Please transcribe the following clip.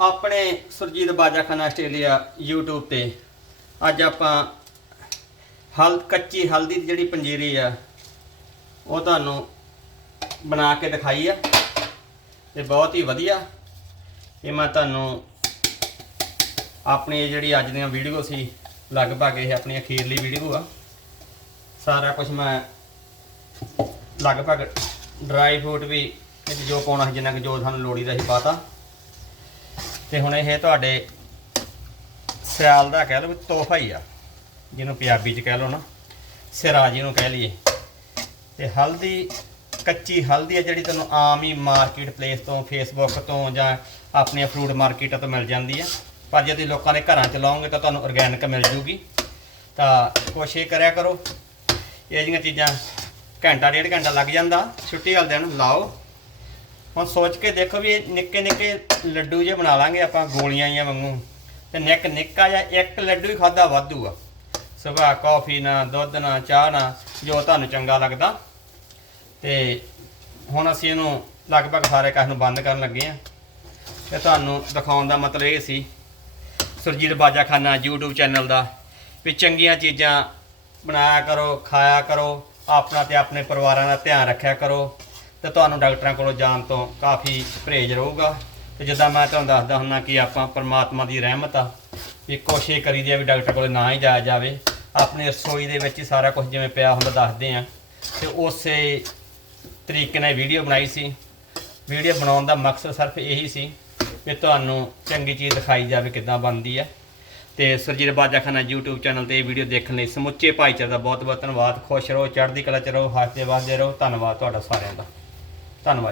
ਆਪਣੇ Surjit Bajakhana Australia YouTube ਤੇ। ਅੱਜ ਆਪਾਂ ਹਲ, ਕੱਚੀ ਹਲਦੀ ਦੀ ਜਿਹੜੀ ਪੰਜੀਰੀ ਆ, ਉਹ ਤੁਹਾਨੂੰ ਬਣਾ ਕੇ ਦਿਖਾਈ ਆ। ਤੇ ਬਹੁਤ ਹੀ ਵਧੀਆ। ਇਹ ਮੈਂ ਤੁਹਾਨੂੰ ਆਪਣੀ ਜਿਹੜੀ ਅੱਜ ਦੀਆਂ ਵੀਡੀਓ ਸੀ, ਲਗਭਗ ਇਹ ਆਪਣੀ ਅਖੀਰਲੀ ਵੀਡੀਓ ਆ। ਸਾਰਾ ਕੁਝ ਮੈਂ ਲਗਭਗ ਡਰਾਈ ਫਰੂਟ ਵੀ, ਇਹ 'ਚ ਜੋ ਪਾਉਣਾ ਸੀ, ਜਿੰਨਾ ਕਿ ਜੋ ਸਾਨੂੰ ਲੋੜੀਦਾ ਸੀ, ਪਾਤਾ। ਤੇ ਹੁਣ ਇਹ ਤੁਹਾਡੇ ਸਿਆਲ ਦਾ ਕਹਿ ਲਓ ਵੀ ਤੋਹਫਾ ਹੀ ਆ, ਜਿਹਨੂੰ ਪੰਜਾਬੀ ਚ ਕਹਿ ਲਓ ਨਾ ਸਿਰਾ ਜਿਹਨੂੰ ਕਹਿ ਲਈਏ। ਤੇ ਹਲਦੀ, ਕੱਚੀ ਹਲਦੀ ਆ ਜਿਹੜੀ ਤੁਹਾਨੂੰ ਆਮ ਹੀ ਮਾਰਕੀਟ ਪਲੇਸ ਤੋਂ ਫੇਸਬੁੱਕ ਤੋਂ ਜਾਂ ਆਪਣੀਆਂ ਫਰੂਟ ਮਾਰਕੀਟਾਂ ਤੋਂ ਮਿਲ ਜਾਂਦੀ ਆ। ਪਰ ਜੇ ਤੁਸੀਂ ਲੋਕਾਂ ਦੇ ਘਰਾਂ ਚ ਲਾਓਗੇ ਤਾਂ ਤੁਹਾਨੂੰ ਆਰਗੈਨਿਕ ਮਿਲ ਜੂਗੀ। ਤਾਂ ਕੋਸ਼ਿਸ਼ ਕਰਿਆ ਕਰੋ, ਇਹ ਜਿਹੀਆਂ ਚੀਜ਼ਾਂ ਘੰਟਾ, ਡੇਢ ਘੰਟਾ ਲੱਗ ਜਾਂਦਾ। ਛੁੱਟੀ ਵਾਲੇ ਦਿਨ ਲਾਓ। ਹੁਣ ਸੋਚ ਕੇ ਦੇਖੋ ਵੀ ਇਹ ਨਿੱਕੇ ਨਿੱਕੇ ਲੱਡੂ ਜੇ ਬਣਾ ਲਾਂਗੇ ਆਪਾਂ ਗੋਲੀਆਂ ਜਾਂ ਵਾਂਗੂ, ਤੇ ਨਿੱਕ ਨਿੱਕਾ ਜਿਹਾ ਇੱਕ ਲੱਡੂ ਹੀ ਖਾਦਾ ਵਾਧੂ ਆ। ਸਵੇਰ ਕਾਫੀ ਨਾ, ਦੁੱਧ ਨਾ, ਚਾਹ ਨਾ, ਜੋ ਤੁਹਾਨੂੰ ਚੰਗਾ ਲੱਗਦਾ। ਤੇ ਹੁਣ ਅਸੀਂ ਇਹਨੂੰ ਲਗਭਗ ਸਾਰੇ ਕਾਸ ਨੂੰ ਬੰਦ ਕਰਨ ਲੱਗੇ ਆ। ਤੇ ਤੁਹਾਨੂੰ ਦਿਖਾਉਣ ਦਾ ਮਤਲਬ ਇਹ ਸੀ, ਸੁਰਜੀਤ ਬਾਜਾਖਾਨਾ YouTube ਚੈਨਲ ਦਾ, ਵੀ ਚੰਗੀਆਂ ਚੀਜ਼ਾਂ ਬਣਾਇਆ ਕਰੋ, ਖਾਇਆ ਕਰੋ, ਆਪਣਾ ਤੇ ਆਪਣੇ ਪਰਿਵਾਰਾਂ ਦਾ ਧਿਆਨ ਰੱਖਿਆ ਕਰੋ। ਤੇ ਤੁਹਾਨੂੰ ਡਾਕਟਰਾਂ ਕੋਲੋਂ ਜਾਣ ਤੋਂ ਕਾਫੀ ਪਰਹੇਜ਼ ਰਹੂਗਾ। ਤੇ ਜਿੱਦਾਂ ਮੈਂ ਤੁਹਾਨੂੰ ਦੱਸਦਾ ਹੁੰਦਾ ਕਿ ਆਪਾਂ ਪਰਮਾਤਮਾ ਦੀ ਰਹਿਮਤ ਆ, ਵੀ ਕੋਸ਼ਿਸ਼ ਕਰੀਦੀ ਆ ਵੀ ਡਾਕਟਰ ਕੋਲ ਨਾ ਹੀ ਜਾਇਆ ਜਾਵੇ। ਆਪਣੀ ਰਸੋਈ ਦੇ ਵਿੱਚ ਹੀ ਸਾਰਾ ਕੁਝ ਜਿਵੇਂ ਪਿਆ ਹੁੰਦਾ ਦੱਸਦੇ ਆ। ਤੇ ਉਸੇ ਤਰੀਕੇ ਨਾਲ ਵੀਡੀਓ ਬਣਾਈ ਸੀ। ਵੀਡੀਓ ਬਣਾਉਣ ਦਾ ਮਕਸਦ ਸਿਰਫ ਇਹੀ ਸੀ ਵੀ ਤੁਹਾਨੂੰ ਚੰਗੀ ਚੀਜ਼ ਦਿਖਾਈ ਜਾਵੇ ਕਿੱਦਾਂ ਬਣਦੀ ਆ। ਤੇ ਸਰਜੀਤ ਬਾਜਾਖਾਨਾ YouTube ਚੈਨਲ ਤੇ ਇਹ ਵੀਡੀਓ ਦੇਖਣ ਲਈ ਸਮੁੱਚੇ ਭਾਈਚਾਰੇ ਦਾ ਬਹੁਤ ਬਹੁਤ ਧੰਨਵਾਦ। ਖੁਸ਼ ਰਹੋ, ਚੜ੍ਹਦੀ ਕਲਾ ਚ ਰਹੋ ਹੱਸਦੇ ਵਸਦੇ ਰਹੋ। ਧੰਨਵਾਦ ਤੁਹਾਡਾ ਸਾਰਿਆਂ ਦਾ। ਧੰਨਵਾਦ।